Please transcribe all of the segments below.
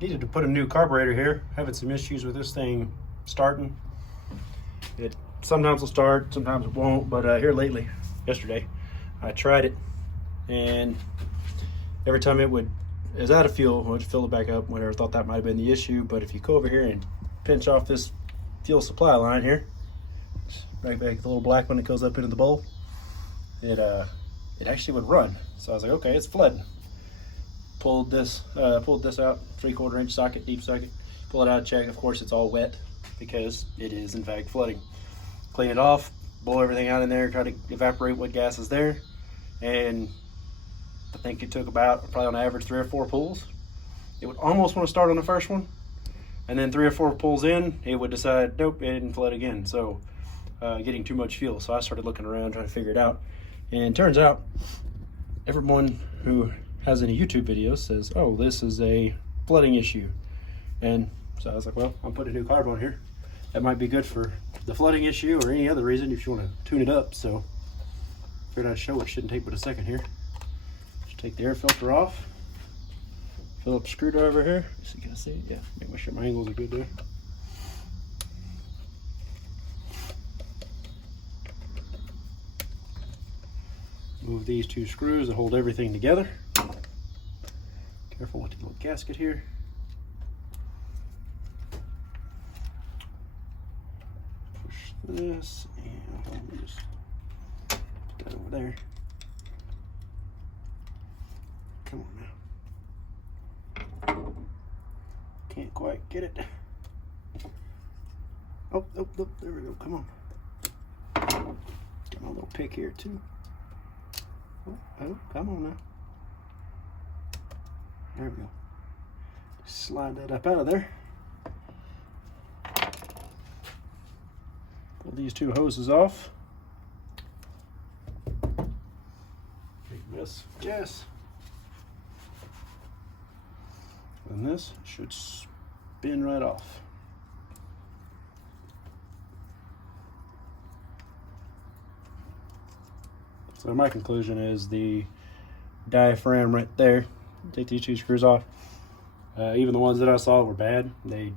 Needed to put a new carburetor here. Having some issues with this thing starting. It sometimes will start, sometimes it won't, but here lately, yesterday, I tried it, and every time it was out of fuel, I would fill it back up, whatever. Thought that might have been the issue, but if you go over here and pinch off this fuel supply line here, right back the little black one that goes up into the bowl, it actually would run. So I was like, okay, it's flooding. Pulled this out, 3/4 inch socket, deep socket. Pull it out, check. Of course, it's all wet because it is in fact flooding. Clean it off, blow everything out in there, try to evaporate what gas is there, and I think it took about probably on average 3 or 4 pulls. It would almost want to start on the first one, and then 3 or 4 pulls in, it would decide, nope, it didn't flood again. So getting too much fuel. So I started looking around trying to figure it out, and it turns out everyone who has any YouTube videos says, oh, this is a flooding issue. And so I was like, well, I'll put a new carb on here. That might be good for the flooding issue or any other reason if you want to tune it up. So figured I'd show it. Shouldn't take but a second here. Just take the air filter off. Fill up the screwdriver here. So you can see it. Yeah, make sure my angles are good there. Move these 2 screws that hold everything together. Careful with the little gasket here. Push this, and let me just put that over there. Come on now. Can't quite get it. Oh, there we go. Come on. Got my little pick here too. Oh, come on now. There we go. Slide that up out of there. Pull these 2 hoses off. Big mess of gas. And this should spin right off. So my conclusion is the diaphragm right there. Take these 2 screws off. Even the ones that I saw were bad. They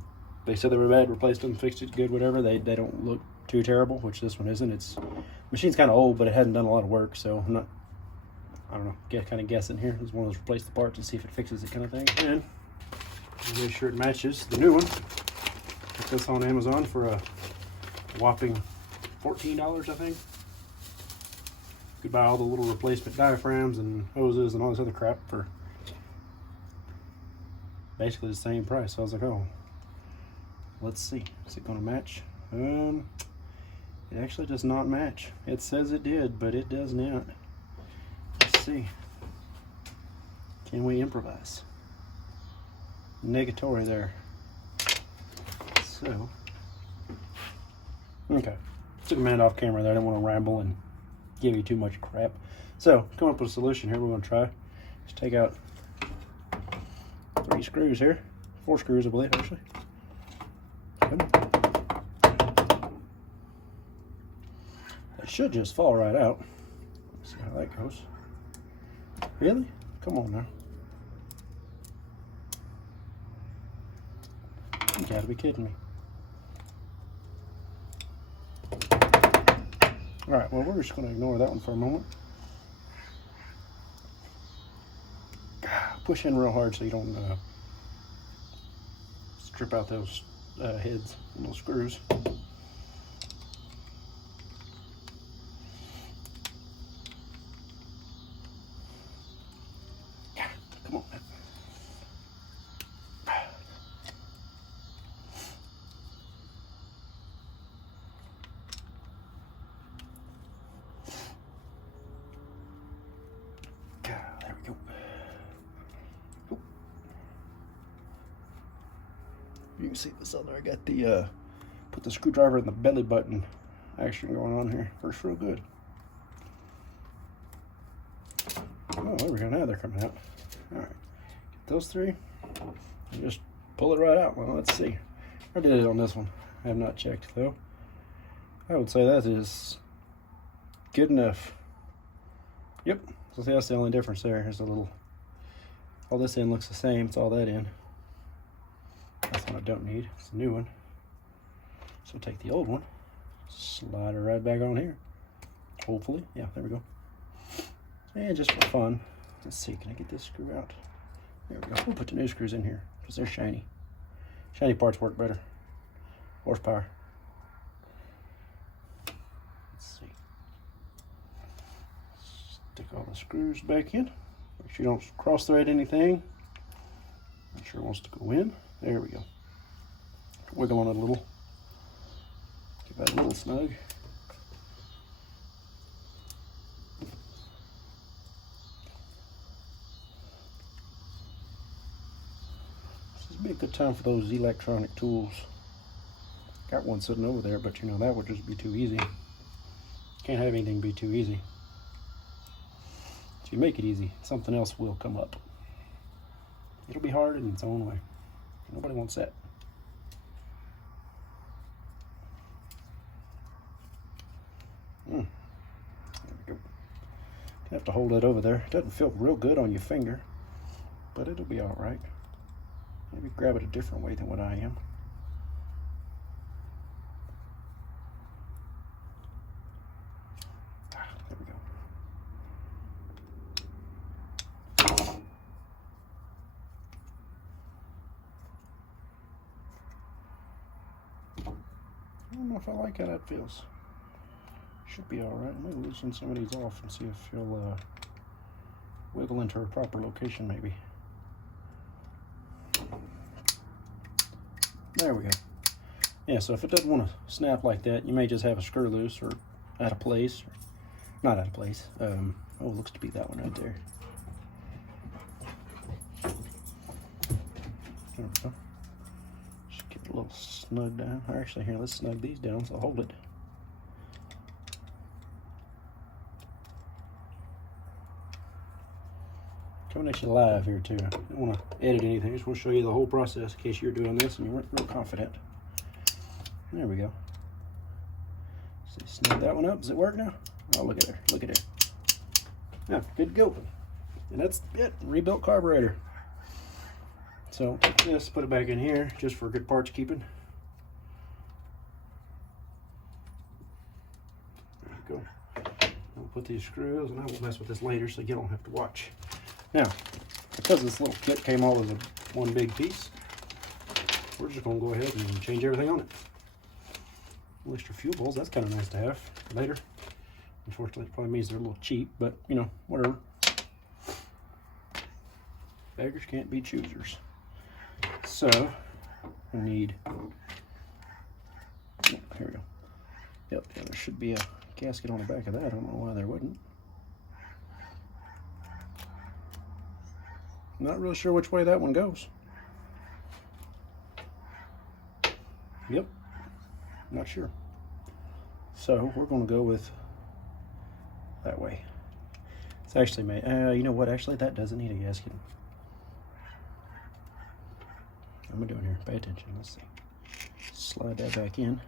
said they were bad, replaced them, fixed it, good, whatever. They don't look too terrible, which this one isn't. It's machine's kind of old, but it hasn't done a lot of work, so I'm not, I don't know, kind of guessing here. It's one of those replace the parts and see if it fixes it kind of thing. And make sure it matches the new one. Got this on Amazon for a whopping $14, I think. You could buy all the little replacement diaphragms and hoses and all this other crap for basically the same price. So I was like, oh, let's see. Is it going to match? It actually does not match. It says it did, but it does not. Let's see. Can we improvise? Negatory there. So, okay. Took a minute off camera there. I didn't want to ramble and give you too much crap. So, come up with a solution here. We're going to try. Just take out 3 screws here. 4 screws, I believe, actually. That should just fall right out. Let's see how that goes. Really? Come on now. You gotta be kidding me. Alright, well, we're just going to ignore that one for a moment. Push in real hard so you don't strip out those heads and those screws. Come on. There we go. You can see this on there. I got the put the screwdriver in the belly button action going on here. Works real good. Oh, there we go. Now they're coming out. All right, get those 3 and just pull it right out. Well, let's see. I did it on this one. I have not checked though. I would say that is good enough. Yep. So see, that's the only difference there. Here's a little. All this end looks the same. It's all that end. That's one I don't need. It's a new one. So take the old one, slide it right back on here. Hopefully, yeah, there we go. And just for fun, let's see, can I get this screw out? There we go. We'll put the new screws in here because they're shiny. Shiny parts work better. Horsepower. Let's see. Stick all the screws back in. Make sure you don't cross thread anything. Make sure it wants to go in. There we go. Wiggle on it a little. Give that a little snug. This would be a good time for those electronic tools. Got one sitting over there, but you know, that would just be too easy. Can't have anything be too easy. If you make it easy, something else will come up. It'll be hard in its own way. Nobody wants that. There we go. You have to hold that over there. It doesn't feel real good on your finger, but it'll be all right. Maybe grab it a different way than what I am. There we go. I don't know if I like how that feels. Should be all right. Let me loosen some of these off and see if he'll wiggle into a proper location maybe. There we go. Yeah, so if it doesn't want to snap like that, you may just have a screw loose or out of place. Or not out of place. Oh, it looks to be that one right there. There we go. Just get a little snug down. Or actually, here, let's snug these down so I'll hold it. Coming at you live here too. I don't want to edit anything. I just want to show you the whole process in case you're doing this and you weren't real confident. There we go. So snug that one up. Does it work now? Oh, look at her. Look at her. Yeah, good to go. And that's it. Rebuilt carburetor. So take this, put it back in here just for good parts keeping. There we go. I'll put these screws, and I will mess with this later so you don't have to watch. Now, because this little kit came all as one big piece, we're just going to go ahead and change everything on it. Extra fuel bowls, that's kind of nice to have later. Unfortunately, it probably means they're a little cheap, but you know, whatever. Beggars can't be choosers. So, we need, oh, here we go. Yep, there should be a gasket on the back of that. I don't know why there wouldn't. Not really sure which way that one goes. Yep, not sure. So we're going to go with that way. It's actually made, you know what, actually that doesn't need a gasket. What am I doing here? Pay attention, let's see. Slide that back in.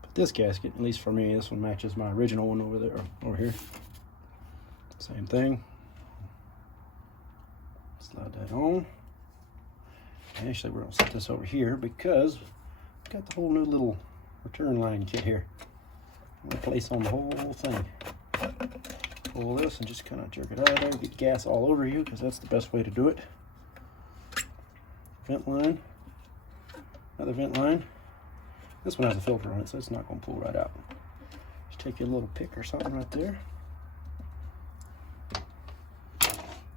But this gasket, at least for me, this one matches my original one over there, over here. Same thing. Slide that on. Actually, we're going to set this over here because we've got the whole new little return line kit here. I'm going to place on the whole thing. Pull this and just kind of jerk it out of there. Get gas all over you because that's the best way to do it. Vent line. Another vent line. This one has a filter on it, so it's not going to pull right out. Just take your little pick or something right there.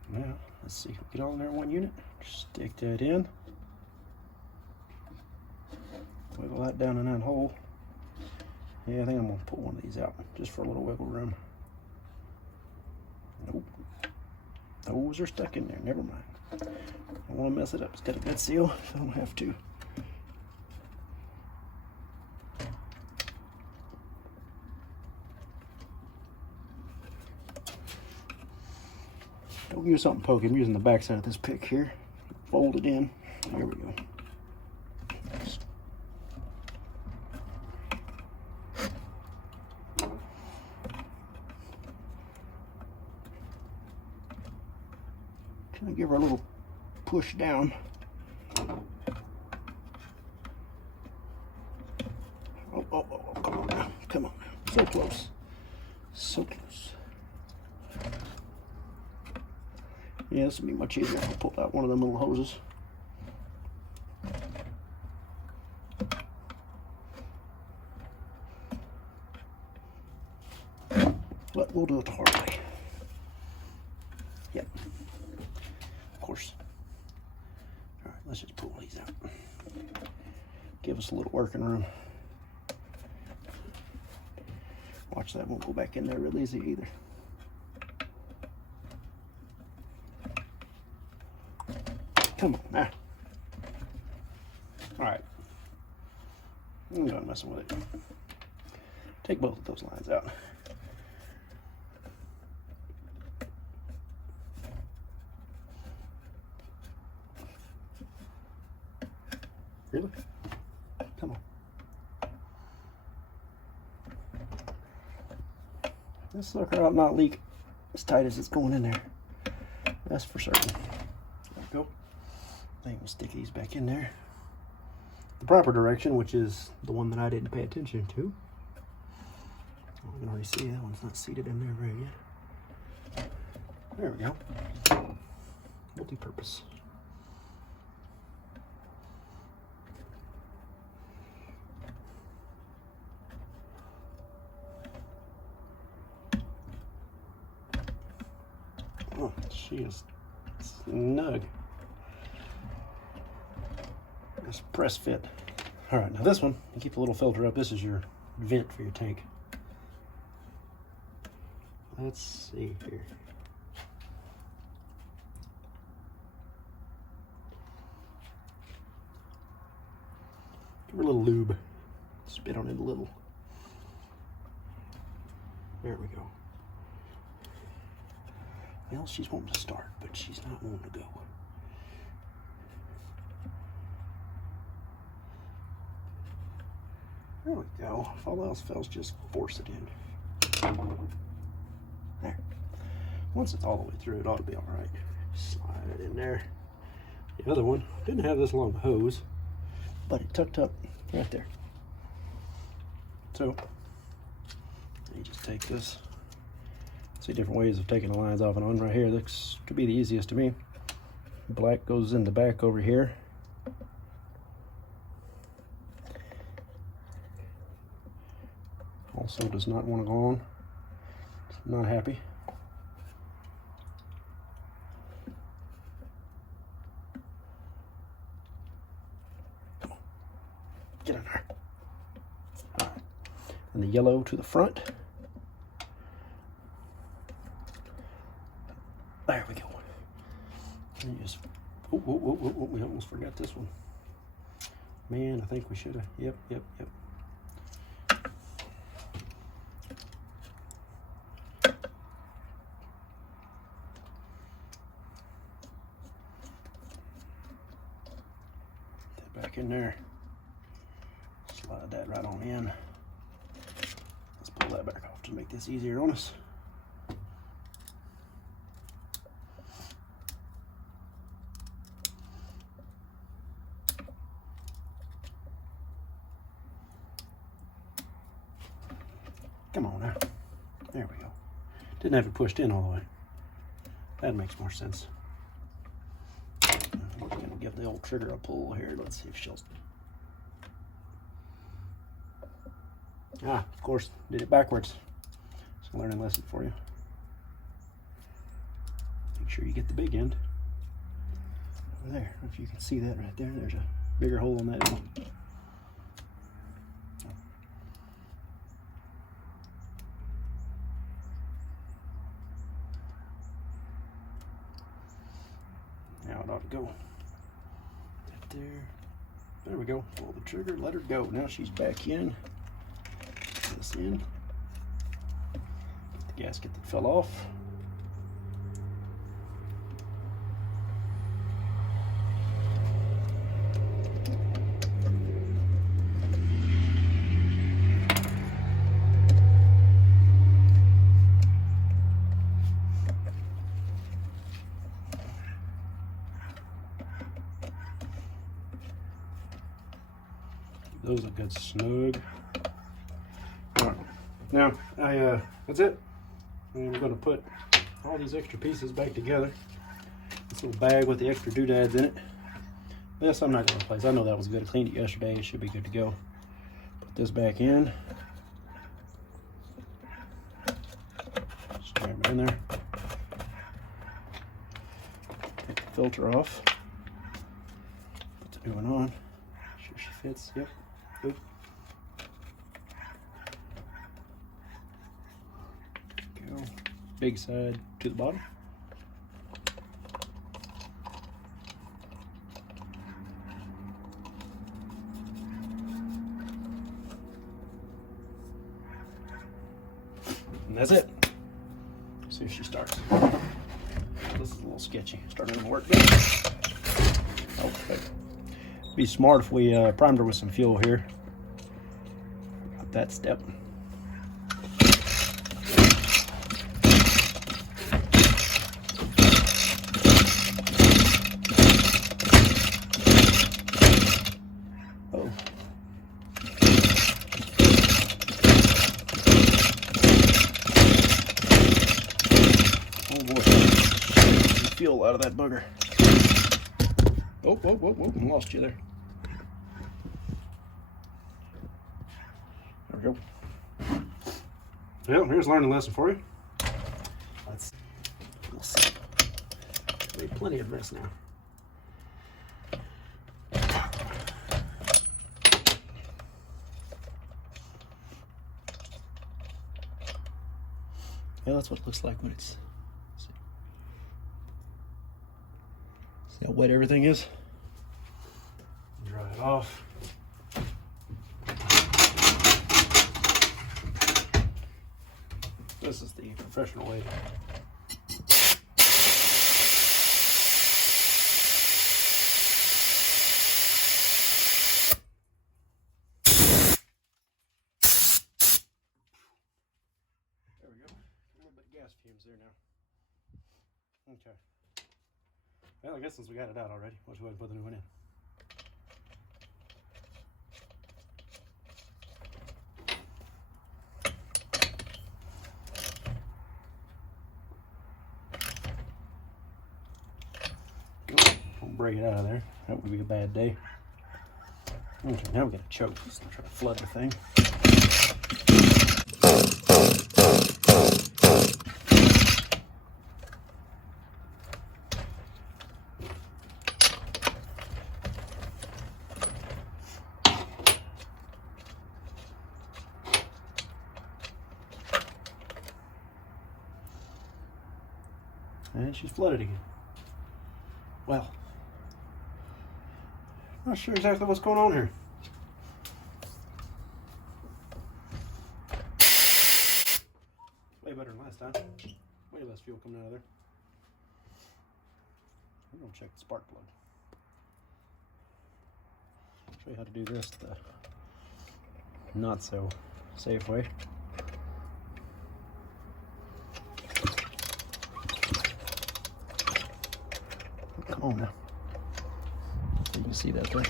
Now, let's see, get all in there in one unit. Stick that in. Wiggle that down in that hole. Yeah, I think I'm going to pull one of these out just for a little wiggle room. Nope. Those are stuck in there. Never mind. I don't want to mess it up. It's got a good seal. I don't have to. Don't use something poking. I'm using the back side of this pick here. Fold it in. There we go. Kind of give her a little push down. So close. So close. Yeah, this would be much easier if I pulled out one of them little hoses. But we'll do it the hard way. Yep. Of course. All right, let's just pull these out. Give us a little working room. Watch, that won't go back in there real easy either. Come on now. All right. I'm done messing with it. Take both of those lines out. Really? Come on. This sucker ought not leak as tight as it's going in there. That's for certain. There we go. I think we'll stick these back in there. The proper direction, which is the one that I didn't pay attention to. Oh, I can already see that one's not seated in there very yet. There we go. Multi-purpose. Oh, she is snug. It's press fit. All right, now this one, you keep a little filter up. This is your vent for your tank. Let's see here. Give her a little lube. Spit on it a little. There we go. Well, she's wanting to start, but she's not wanting to go. There we go. If all else fails, just force it in. There. Once it's all the way through, it ought to be all right. Slide it in there. The other one didn't have this long hose, but it tucked up right there. So, you just take this. See different ways of taking the lines off and on. Right here, this could be the easiest to me. Black goes in the back over here. Also does not want to go on. Not happy. Come on. Get in there. All right. And the yellow to the front. There we go. And just, oh, we almost forgot this one. Man, I think we should have. Yep. That back in there. Slide that right on in. Let's pull that back off to make this easier on us. Come on now. There we go. Didn't have it pushed in all the way. That makes more sense. We're going to give the old trigger a pull here. Let's see if she'll... Ah, of course, did it backwards. It's a learning lesson for you. Make sure you get the big end. Over there, if you can see that right there, there's a bigger hole in that one. Now it ought to go. Right there. There we go. Pull the trigger, let her go. Now she's back in. Put this in. Get the gasket that fell off. Those are good snug. All right. Now, that's it. And I'm going to put all these extra pieces back together. This little bag with the extra doodads in it. This I'm not going to replace. I know that was good. I cleaned it yesterday. It should be good to go. Put this back in. Just ram it in there. Take the filter off. Put the new one on. Make sure she fits. Yep. Good. Go. Big side to the bottom. And that's it. See if she starts. This is a little sketchy. Starting to work good. Okay. Be smart if we primed her with some fuel here. Got that step. Oh. Oh boy. Fuel out of that bugger. Oh, whoa, whoa, whoa, I lost you there. There we go. Well, here's a learning lesson for you. We'll see. Made plenty of mess now. Yeah, that's what it looks like when it's. See how wet everything is? Dry it off. This is the professional way. There we go. A little bit of gas fumes there now. Okay. Well, I guess since we got it out already, let's go ahead and put the new one in. Don't break it out of there. That would be a bad day. Okay, now we got to choke. Let's try to flood the thing. And she's flooded again. Well, not sure exactly what's going on here. Way better than last time. Way less fuel coming out of there. I'm gonna check the spark plug. Show you how to do this the not so safe way. Come on now. You can see that thing.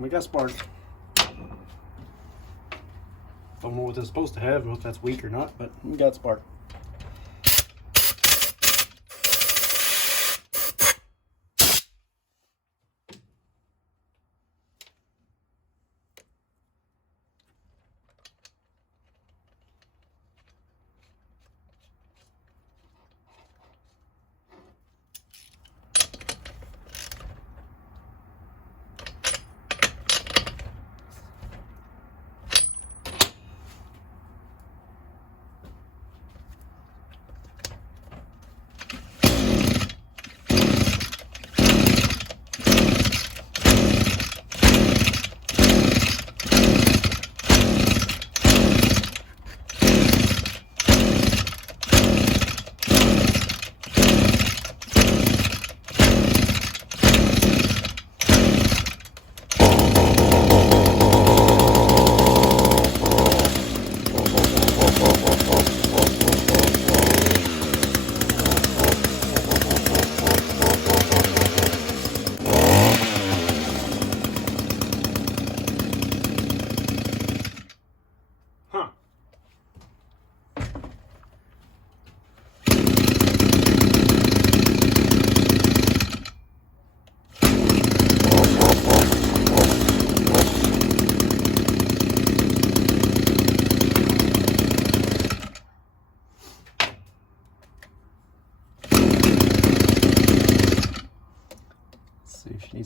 We got spark. Don't know what it's supposed to have, I don't know if that's weak or not, but we got spark.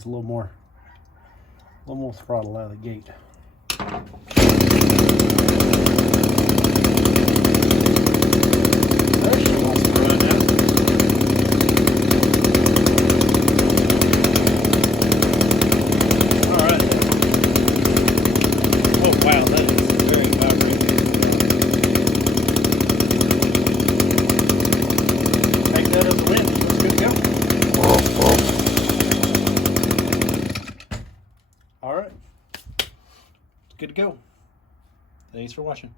a little more throttle out of the gate. There she wants to run now. All right. Oh wow, that is very vibrant. Take that as a win. That's good to go. All right. It's good to go. Thanks for watching.